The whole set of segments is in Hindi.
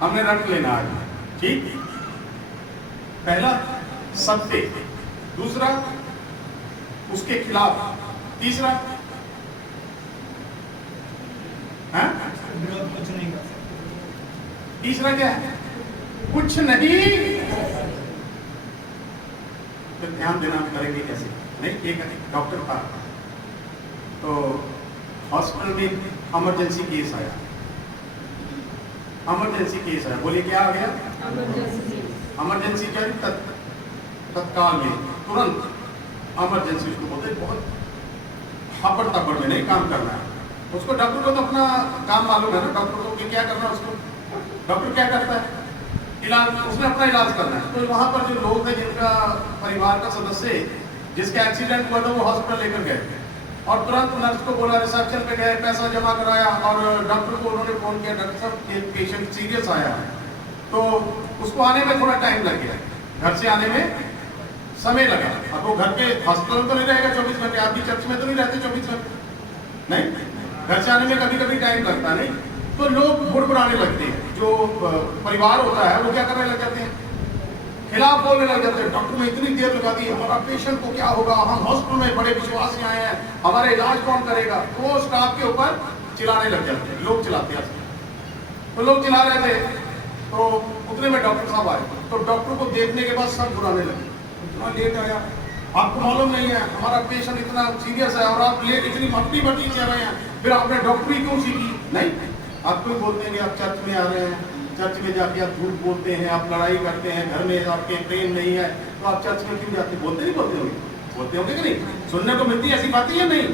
हमने रट लेना आज, ठीक। पहला सत्य, दूसरा उसके खिलाफ, तीसरा है कुछ नहीं कर सकते। तीसरा क्या है? कुछ नहीं। तो ध्यान देना हम करेंगे कैसे? नहीं, एक डॉक्टर था तो हॉस्पिटल में इमरजेंसी केस आया, इमरजेंसी केस आया, बोलिए क्या आ गया? इमरजेंसी क्या? तत्काल में, तुरंत इमरजेंसी उसको बोलते, बहुत हपड़ तपड़ में नहीं काम करना है उसको। डॉक्टर को तो अपना काम मालूम है ना, डॉक्टर को कि क्या करना है उसको। डॉक्टर क्या करता है? इलाज, उसने अपना इलाज करना है। तो वहां पर जो लोग थे जिनका परिवार का सदस्य जिसका एक्सीडेंट हुआ था वो हॉस्पिटल लेकर गए और तुरंत नर्स को बोला, रिसेप्शन पे गए, पैसा जमा कराया और डॉक्टर को उन्होंने फोन किया, डॉक्टर साहब एक पेशेंट सीरियस आया है। तो उसको आने में थोड़ा टाइम लग गया, घर से आने में समय लगा। अब वो घर पे हॉस्पिटल तो नहीं रहेगा 24 घंटे, आप भी चर्च में तो नहीं रहते 24 घंटे, नहीं, घर से आने में कभी कभी टाइम लगता नहीं। तो लोग बुड़बुड़ाने लगते हैं, जो परिवार होता है वो क्या करने लग जाते हैं, खिलाफ बोलने लग जाते हैं। डॉक्टर ने इतनी देर लगा दी, हमारा पेशेंट को क्या होगा, हम हॉस्पिटल में बड़े विश्वास से आए हैं, हमारा इलाज कौन करेगा। वो स्टाफ के ऊपर चिल्लाने लग जाते हैं, लोग चिल्लाते हैं। तो लोग चिल्ला रहे थे तो उतने में डॉक्टर साहब आए। तो डॉक्टर को देखने के बाद सब बुराने लगे, इतना लेट आया, आपको मालूम नहीं है हमारा पेशेंट इतना सीरियस है और आप लेट इतनी मट्टी मट्टी से रहे हैं, फिर आपने डॉक्टरी क्यों सीखी? नहीं, आपको बोलते हैं कि आप चर्च में आ रहे हैं, चर्च में जाके आप झूठ बोलते हैं, आप लड़ाई करते हैं, घर में आपके प्रेम नहीं है, तो आप चर्च में क्यों जाते? बोलते नहीं बोलते होंगे? बोलते होंगे कि नहीं? सुनने को मिलती ऐसी बातें या नहीं?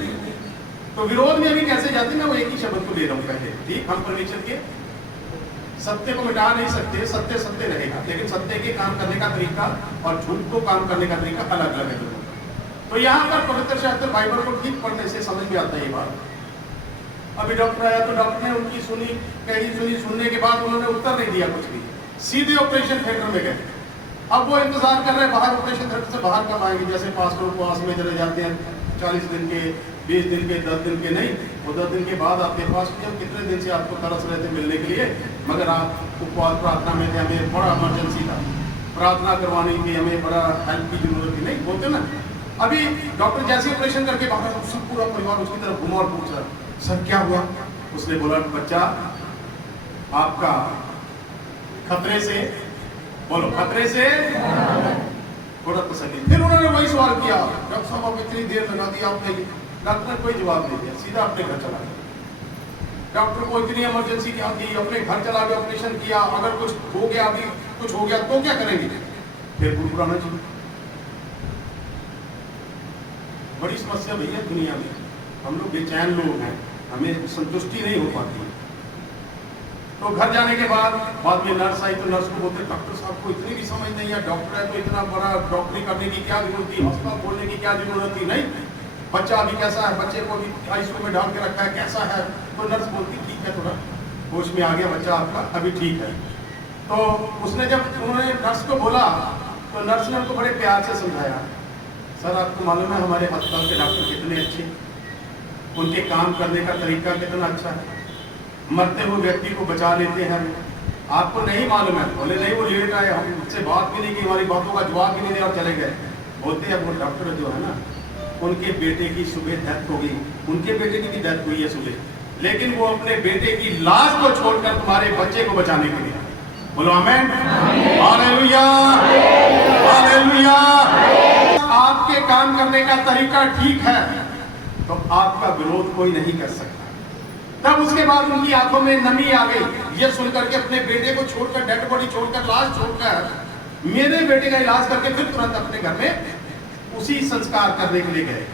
तो विरोध में अभी कैसे जाते? मैं वो एक ही शब्द को ले रहा हूँ पहले, ठीक। हम परमेश्वर के सत्य को मिटा नहीं सकते, सत्य सत्य रहेगा, लेकिन सत्य के काम करने का तरीका और झूठ को काम करने का तरीका अलग अलग है दोनों का। तो यहाँ पर पवित्र शास्त्र बाइबल को ठीक पढ़ने से समझ में आता है ये बात। अभी डॉक्टर आया तो डॉक्टर ने उनकी सुनी, कही सुनी, सुनने के बाद उन्होंने उत्तर नहीं दिया कुछ भी, सीधे ऑपरेशन थिएटर में गए। अब वो इंतजार कर रहे हैं बाहर, ऑपरेशन थिएटर से बाहर कब आएंगे, जैसे पास्टर उपवास में चले जाते हैं 40 दिन के, 20 दिन के, 10 दिन के, नहीं, वो 10 दिन के बाद आपके पास जब कितने दिन से आपको तरस रहे थे मिलने के लिए, मगर आप उपवास प्रार्थना में थे, हमें बड़ा इमरजेंसी था, प्रार्थना करवानी थी, हमें बड़ा हेल्प की जरूरत थी, नहीं बोलते ना। अभी डॉक्टर जैसे ऑपरेशन करके बाहर, सब पूरा परिवार उसकी तरफ घुमा और पूछ रहा, सर क्या हुआ? उसने बोला, बच्चा आपका खतरे से, बोलो खतरे से थोड़ा तसल्ली। फिर उन्होंने वही सवाल किया, डॉक्टर साहब आप इतनी देर लगा दी आपने। डॉक्टर ने कोई जवाब नहीं दिया, सीधा अपने घर चला गया। डॉक्टर को इतनी इमरजेंसी क्या थी, अपने घर चला गया, ऑपरेशन किया। अगर कुछ हो गया, अभी कुछ हो गया तो क्या करेंगे? फिर बुड़बुड़ाना चाहिए। बड़ी समस्या भैया दुनिया में, हम लोग बेचैन लोग हैं, हमें संतुष्टि नहीं हो पाती है। तो घर जाने के बाद में नर्स आई तो नर्स को बोलते, डॉक्टर साहब को इतनी भी समझ नहीं है, डॉक्टर है तो इतना बड़ा डॉक्टरी करने की क्या जरूरत थी, अस्पताल खोलने की क्या जरूरत थी, नहीं, बच्चा अभी कैसा है, बच्चे को अभी आईसीयू में डाल के रखा है, कैसा है? तो नर्स बोलती, ठीक है, थोड़ा होश में आ गया बच्चा आपका, अभी ठीक है। तो उसने जब उन्होंने नर्स को बोला तो नर्स ने उनको बड़े प्यार से समझाया, सर आपको मालूम है हमारे अस्पताल के डॉक्टर कितने अच्छे, उनके काम करने का तरीका कितना अच्छा है, मरते हुए व्यक्ति को बचा लेते हैं। आपको नहीं मालूम है? बोले नहीं, वो लेट आए, हम मुझसे बात भी नहीं की, हमारी बातों का जवाब भी नहीं दिया और चले गए। बोलते हैं वो डॉक्टर जो है ना, उनके बेटे की सुबह डेथ हो गई, उनके बेटे की भी डेथ हुई है सुबह, लेकिन वो अपने बेटे की लाश को छोड़कर तुम्हारे बच्चे को बचाने के लिए। बोलो आमेन, हालेलुया, हालेलुया। आपके काम करने का तरीका ठीक है तो आपका विरोध कोई नहीं कर सकता। तब उसके बाद उनकी आंखों में नमी आ गई, ये सुनकर के अपने बेटे को छोड़कर, डेड बॉडी छोड़कर, लाश छोड़कर मेरे बेटे का इलाज करके फिर तुरंत अपने घर में उसी संस्कार करने के लिए गए।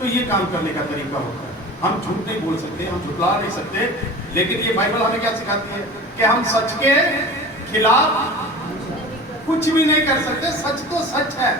तो ये काम करने का तरीका होता है। हम झूठ नहीं बोल सकते, हम झुठला नहीं सकते, लेकिन ये बाइबल हमें क्या सिखाती है कि हम सच के खिलाफ कुछ भी नहीं कर सकते। सच तो सच है,